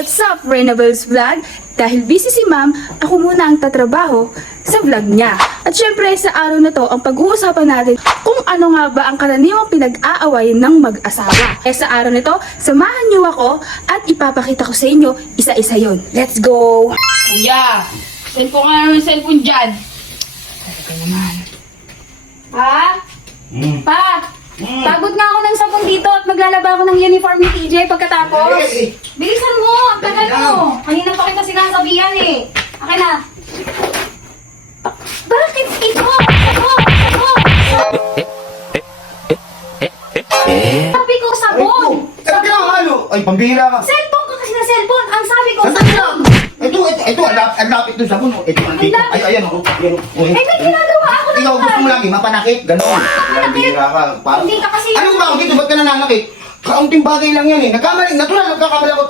what's up, Renables Vlog? Dahil busy si ma'am, ako muna ang tatrabaho sa vlog niya. At syempre, sa araw na to, ang pag-uusapan natin kung ano nga ba ang karaniwang pinag-aaway ng mag-asawa. Kaya sa araw na to, samahan niyo ako at ipapakita ko sa inyo isa-isa yon. Let's go! Kuya, cellphone nga naman cellphone dyan. Talaga naman. Pa? Pa? Pagod nga ako ng sabon dito at maglalaba ako ng uniform ni TJ pagkatapos. Bilisan mo! Ang tagal mo! Kanina pa kita sinasabihan eh. Akin na. Bakit ito? Sabi ko sabon! Sabi ko, ano? Ay, pambihira ka. Cellphone ka kasi na cellphone! Ang sabi ko Sandali sabon! lang. Ito, ang lapit dun sabon. Ito, dito. Ay, ayan, ako. Ayan, ako. Eh, may ginagawa ako ng Ikaw, gusto mo lagi, mapanakit? Ganon. Pambihira ka. Hindi ka kasi- Anong ba ako dito? Ba't ka nananakit? Kaunting bagay lang yan eh. Nagkamali, natural, nagkakamali ako.